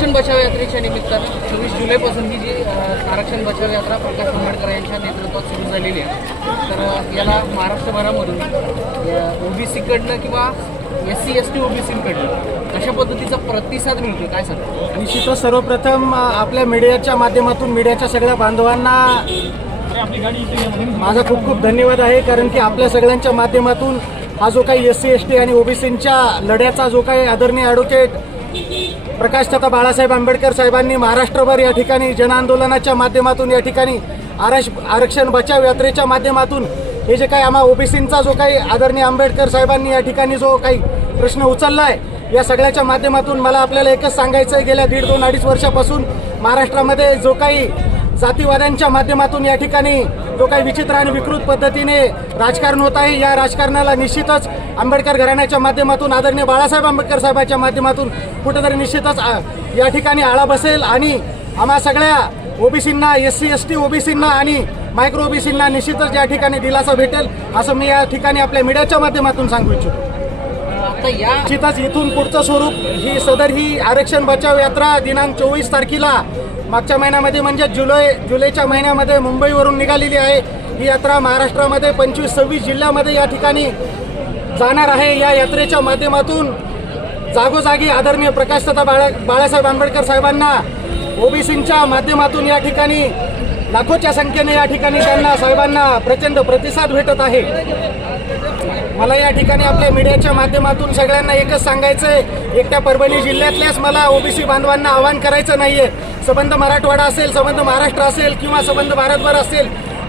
आरक्षण बचाव यात्रेच्या निमित्तानं चोवीस जुलैपासून ही जी आरक्षण बचाव यात्रा प्रकाश आंबेडकर यांच्या नेतृत्वात सुरू झालेली आहे. तर याला महाराष्ट्रभरामधून ओबीसीकडनं किंवा एस सी एस टी ओबीसीकडनं अशा पद्धतीचा प्रतिसाद मिळतो काय सांगतो? निश्चितच सर्वप्रथम आपल्या मीडियाच्या माध्यमातून मीडियाच्या सगळ्या बांधवांना माझा खूप खूप धन्यवाद आहे. कारण की आपल्या सगळ्यांच्या माध्यमातून हा जो काही एस सी एस टी आणि ओबीसींच्या लढ्याचा जो काही आदरणीय ॲडव्होकेट प्रकाश तथा बाळासाहेब आंबेडकर साहेबांनी महाराष्ट्रभर या ठिकाणी जनआंदोलनाच्या माध्यमातून या ठिकाणी आरक्ष आरक्षण बचाव यात्रेच्या माध्यमातून हे जे काही आम्हा ओबीसींचा जो काही आदरणीय आंबेडकर साहेबांनी या ठिकाणी जो काही प्रश्न उचलला आहे या सगळ्याच्या माध्यमातून मला आपल्याला एकच सांगायचं आहे गेल्या दीड दोन अडीच वर्षापासून महाराष्ट्रामध्ये जो काही जातीवाद्यांच्या माध्यमातून या ठिकाणी जो काही विचित्र आणि विकृत पद्धतीने राजकारण होत आहे या राजकारणाला निश्चितच आंबेडकर घराण्याच्या माध्यमातून आदरणीय बाळासाहेब आंबेडकर साहेबांच्या माध्यमातून कुठेतरी निश्चितच या ठिकाणी आळा बसेल आणि आम्हा सगळ्या ओबीसींना एस सी एस टी ओबीसींना आणि मायक्रो ओबीसींना निश्चितच या ठिकाणी दिलासा भेटेल असं मी या ठिकाणी आपल्या मीडियाच्या माध्यमातून सांगू इच्छितो. निश्चितच इथून पुढचं स्वरूप ही सदर ही आरक्षण बचाव यात्रा दिनांक चोवीस तारखेला मागच्या महिन्यामध्ये म्हणजे जुलै जुलैच्या महिन्यामध्ये मुंबईवरून निघालेली आहे. ही यात्रा महाराष्ट्रामध्ये पंचवीस सव्वीस जिल्ह्यामध्ये या ठिकाणी जाणार आहे. या यात्रेच्या माध्यमातून जागोजागी आदरणीय प्रकाश तथा बाळा बाळासाहेब आंबेडकर साहेबांना ओबीसींच्या माध्यमातून या ठिकाणी लाखोच्या संख्येने या ठिकाणी त्यांना साहेबांना प्रचंड प्रतिसाद भेटत आहे. मला या ठिकाणी आपल्या मीडियाच्या माध्यमातून सगळ्यांना एकच सांगायचं आहे एकट्या परभणी जिल्ह्यातल्याच मला ओबीसी बांधवांना आवाहन करायचं नाहीये. संबंध मराठवाडा असेल संबंध महाराष्ट्र असेल किंवा संबंध भारतभर असेल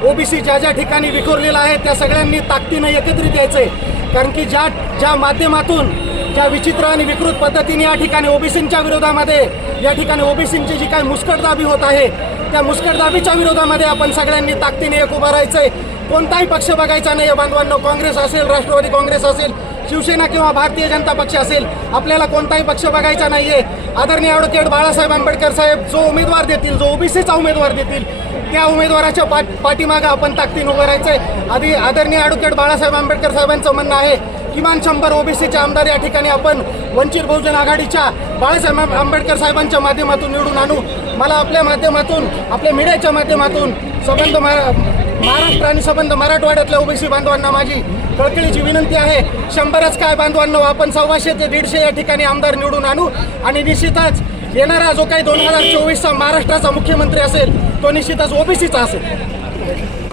ओबीसी ज्या ज्या ठिकाणी विखुरलेला आहे त्या सगळ्यांनी ताकदीनं एकत्रित यायचंय. कारण की ज्या ज्या माध्यमातून ज्या विचित्र आणि विकृत पद्धतीने या ठिकाणी ओबीसींच्या विरोधामध्ये या ठिकाणी ओबीसींची जी काही मुस्कटदाबी होत आहे त्या मुस्कटदाबीच्या विरोधामध्ये आपण सगळ्यांनी ताकदीने एक उभं राहायचंय. कोणताही पक्ष बघायचा नाही बांधवांनो काँग्रेस असेल राष्ट्रवादी काँग्रेस असेल शिवसेना किंवा भारतीय जनता पक्ष असेल आपल्याला कोणताही पक्ष बघायचा नाहीये आदरणीय ॲडव्होकेट बाळासाहेब आंबेडकर साहेब जो उमेदवार देतील जो ओबीसीचा उमेदवार देतील त्या उमेदवाराच्या पाठ पाठीमागं आपण ताकदीन उभं राहायचंय. आधी आदरणीय ॲडव्होकेट बाळासाहेब आंबेडकर साहेबांचं म्हणणं आहे किमान शंभर ओबीसीचे आमदार या ठिकाणी आपण वंचित बहुजन आघाडीच्या बाळासाहेब आंबेडकर साहेबांच्या माध्यमातून निवडून आणू. मला आपल्या माध्यमातून आपल्या मीडियाच्या माध्यमातून संबंध महाराष्ट्र आणि संबंध मराठवाड्यातल्या ओबीसी बांधवांना माझी कळकळीची विनंती आहे. शंभरच काय बांधवांना आपण सव्वाशे ते दीडशे या ठिकाणी आमदार निवडून आणू. आणि निश्चितच येणारा जो काही दोन हजार चोवीसचा महाराष्ट्राचा मुख्यमंत्री असेल तो निश्चितच ओबीसीचा असेल.